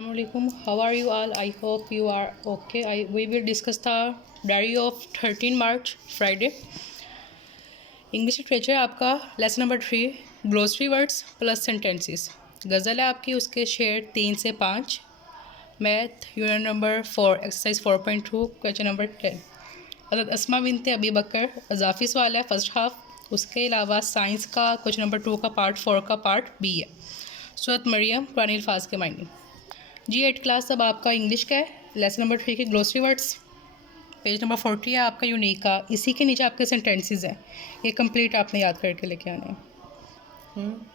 Assalamualaikum. How are you all? I hope you are okay. We will discuss the diary of 13 March Friday. English literature आपका lesson number 3 glossary words plus sentences. गज़ल है आपकी, उसके शेयर 3 से 5। Math unit number 4 exercise 4.2 question number 10। हज़रत अस्मा बिनते अबी बकर इजाफी सवाल है फर्स्ट हाफ। उसके अलावा साइंस का क्वेश्चन नंबर 2 का पार्ट 4 का पार्ट बी है। सूरत मरियम कुरान अल्फाज के मायने। जी 8 क्लास अब आपका इंग्लिश का है, लेसन नंबर 3 के ग्लोसरी वर्ड्स, पेज नंबर 40 है आपका यूनिक का। इसी के नीचे आपके सेंटेंसेस हैं, ये कंप्लीट आपने याद करके लेके आना है।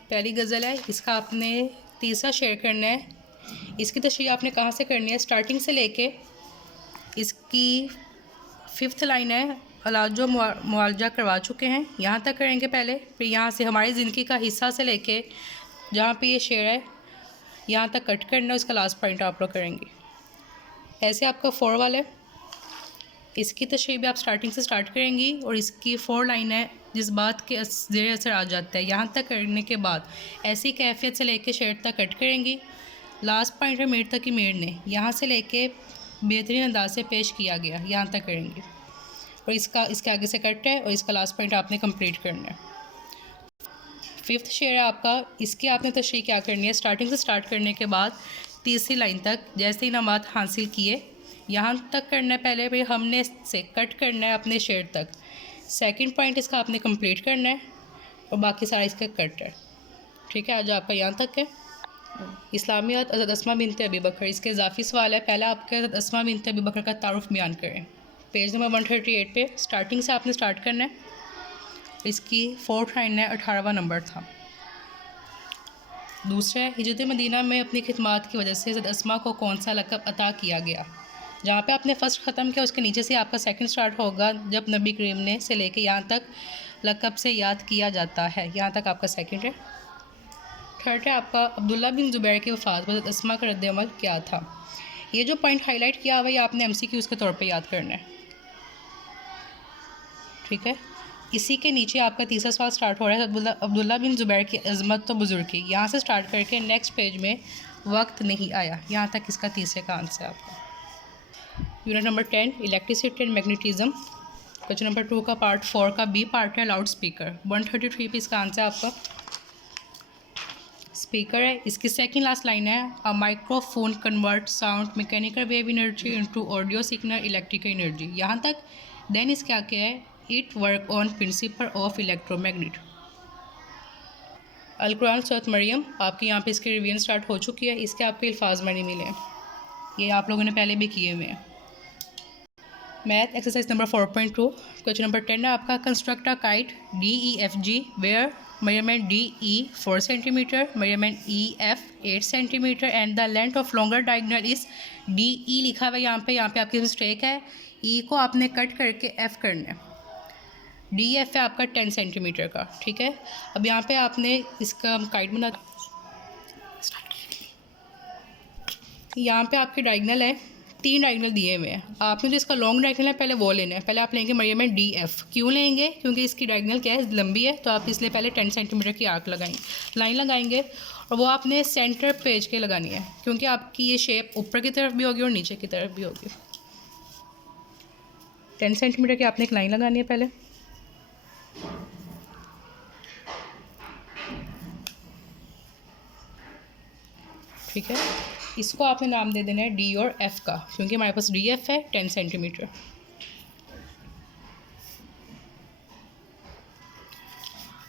पहली गज़ल है, इसका आपने तीसरा शेयर करना है। इसकी तशरीह आपने कहाँ से करनी है, स्टार्टिंग से लेके इसकी 5th लाइन है, औलाद जो मुआवजा करवा चुके हैं यहाँ तक करेंगे पहले, फिर यहाँ से हमारी ज़िंदगी का हिस्सा से लेके जहाँ पे ये शेर है यहाँ तक कट करना है, उसका लास्ट पॉइंट आप लोग करेंगे। ऐसे आपका 4 वाला है, इसकी तशरीह भी आप स्टार्टिंग से स्टार्ट करेंगी और इसकी 4 लाइन है जिस बात के ज़ेर असर आ जाता है, यहाँ तक करने के बाद ऐसी कैफियत से लेके शेर तक कट करेंगी। लास्ट पॉइंट है मेर तक की मेर ने यहाँ से लेके बेहतरीन अंदाज से पेश किया गया, यहाँ तक करेंगे और इसके आगे से कट है और इसका लास्ट पॉइंट आपने कंप्लीट करना है। 5th शेर है आपका, इसकी आपने तशरीह क्या करनी है, स्टार्टिंग से स्टार्ट करने के बाद तीसरी लाइन तक जैसे इनामात हासिल किए यहाँ तक करना है पहले, फिर हमने से कट करना है अपने शेर तक। सेकंड पॉइंट इसका आपने कंप्लीट करना है और बाकी सारा इसका कट है। ठीक है, आज आपका यहाँ तक है। इस्लामियत हज़रत अस्मा बिनते अबी बकर, इसके इजाफी सवाल है। पहला आपके हज़रत अस्मा बिनते अबी बकर का तारुफ बयान करें। पेज नंबर 138 पे स्टार्टिंग से आपने स्टार्ट करना है। इसकी 4th लाइन है, 18वां नंबर था। दूसरा है, हिजरत मदीना में अपनी खिदमात की वजह से हज़रत अस्मा को कौन सा लक़ब अता किया गया। जहाँ पे आपने फ़र्स्ट ख़त्म किया उसके नीचे से आपका सेकंड स्टार्ट होगा, जब नबी करीम ने से लेके यहाँ तक लक़ब से याद किया जाता है, यहाँ तक आपका सेकंड है। थर्ड है आपका, अब्दुल्ला बिन ज़ुबैर की वफ़ात पर हज़रत अस्मा का रद्द-ए-अमल क्या था। ये जो पॉइंट हाईलाइट किया हुआ है आपने MCQ के तौर पर याद करना है। ठीक है, इसी के नीचे आपका तीसरा सवाल स्टार्ट हो रहा है, अब्दुल्ला बिन ज़ुबैर की अज़मत तो बुज़ुर्ग की, यहाँ से स्टार्ट करके नेक्स्ट पेज में वक्त नहीं आया, यहाँ तक इसका तीसरे का आंसर है आपका। Unit number 10 electricity and magnetism, question number 2 का पार्ट 4 का बी पार्ट है लाउड स्पीकर। 133 पे इसका आंसर आपका स्पीकर है। इसकी सेकंड लास्ट लाइन है, a microphone convert sound mechanical wave energy into audio signal electrical energy, यहाँ तक। देन इसके आगे है, it work on principle of electromagnet. Al Quran सूरत मरियम आपकी यहाँ पे इसकी रिवीजन स्टार्ट हो चुकी है, इसके आपके अल्फाज में नहीं मिले हैं, ये आप लोगों ने पहले भी किए हुए हैं। Math exercise number 4.2 question number 10 है आपका, construct a kite DEFG where measurement DE 4 centimetre, measurement EF 8 centimetre and the length of longer diagonal is DE लिखा हुआ है यहाँ पे आपकी मिस्टेक है, E को आपने कट करके F करना है। DF है आपका 10 सेंटीमीटर का। ठीक है, अब यहाँ पे आपने इसका काइट बना, यहाँ पे आपकी डायगोनल है, 3 डायगोनल दिए हुए हैं। आपने जो इसका लॉन्ग डायगोनल है पहले वो लेना है, पहले आप लेंगे मेजरमेंट DF। क्यों लेंगे, क्योंकि इसकी डायगोनल क्या है, लंबी है, तो आप इसलिए पहले 10 सेंटीमीटर की आर्क लगाएंगे, लाइन लगाएंगे और वो आपने सेंटर पेज के लगानी है, क्योंकि आपकी ये शेप ऊपर की तरफ भी होगी और नीचे की तरफ भी होगी। 10 सेंटीमीटर की आपने एक लाइन लगानी है पहले। ठीक है, इसको आपने नाम दे देना है D और F का, क्योंकि हमारे पास DF है 10 सेंटीमीटर।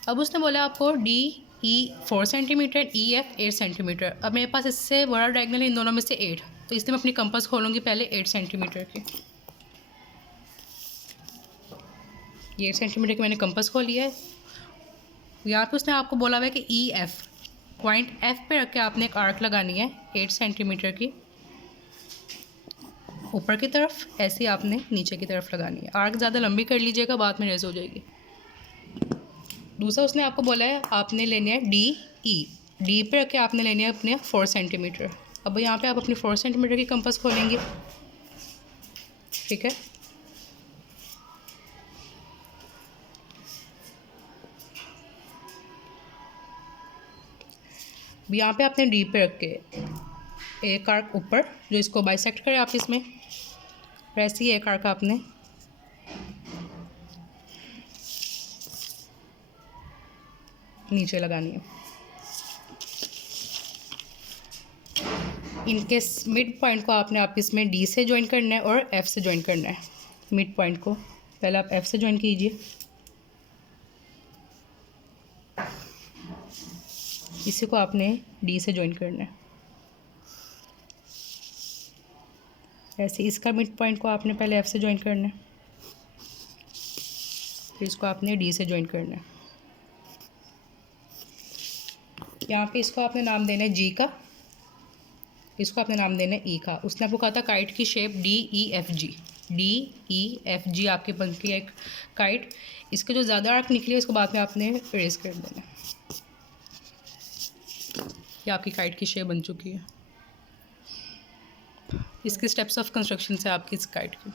अब उसने बोला आपको DE 4 सेंटीमीटर, EF 8 सेंटीमीटर। अब मेरे पास इससे बड़ा डायगोनल है इन दोनों में से 8, तो इसलिए मैं अपनी कंपास खोलूँगी पहले 8 सेंटीमीटर की। ये 8 सेंटीमीटर की मैंने कंपास खोली है। यहाँ पे उसने आपको बोला हुआ है कि EF पॉइंट F पे रख के आपने एक आर्क लगानी है 8 सेंटीमीटर की ऊपर की तरफ, ऐसे ही आपने नीचे की तरफ लगानी है। आर्क ज़्यादा लंबी कर लीजिएगा, बाद में रेस हो जाएगी। दूसरा उसने आपको बोला है आपने लेने है D पे रख के आपने लेने है अपने 4 सेंटीमीटर। अब यहाँ पे आप अपनी 4 सेंटीमीटर की कंपास खोलेंगे। ठीक है, यहाँ पे आपने D पे रख के एक आर्क ऊपर जो इसको बाइसेक्ट करे आप इसमें, वैसे ही एक आर्क आपने नीचे लगानी है। इनके मिड पॉइंट को आपने आप इसमें डी से ज्वाइन करना है और एफ से ज्वाइन करना है। मिड पॉइंट को पहले आप एफ से ज्वाइन कीजिए, इसी को आपने डी से ज्वाइन करना है। ऐसे इसका मिड पॉइंट को आपने पहले एफ से ज्वाइन करना है, फिर इसको आपने डी से ज्वाइन करना है। यहाँ पे इसको आपने नाम देना है जी का, इसको आपने नाम देना है ई का। उसने आपको कहा था काइट की शेप DEFG, DEFG आपके बनती है एक काइट। इसके जो ज़्यादा आर्क निकले इसको बाद में आपने इरेज कर देना। ये आपकी काइट की शेप बन चुकी है। इसके स्टेप्स ऑफ कंस्ट्रक्शन से आपकी इस काइट की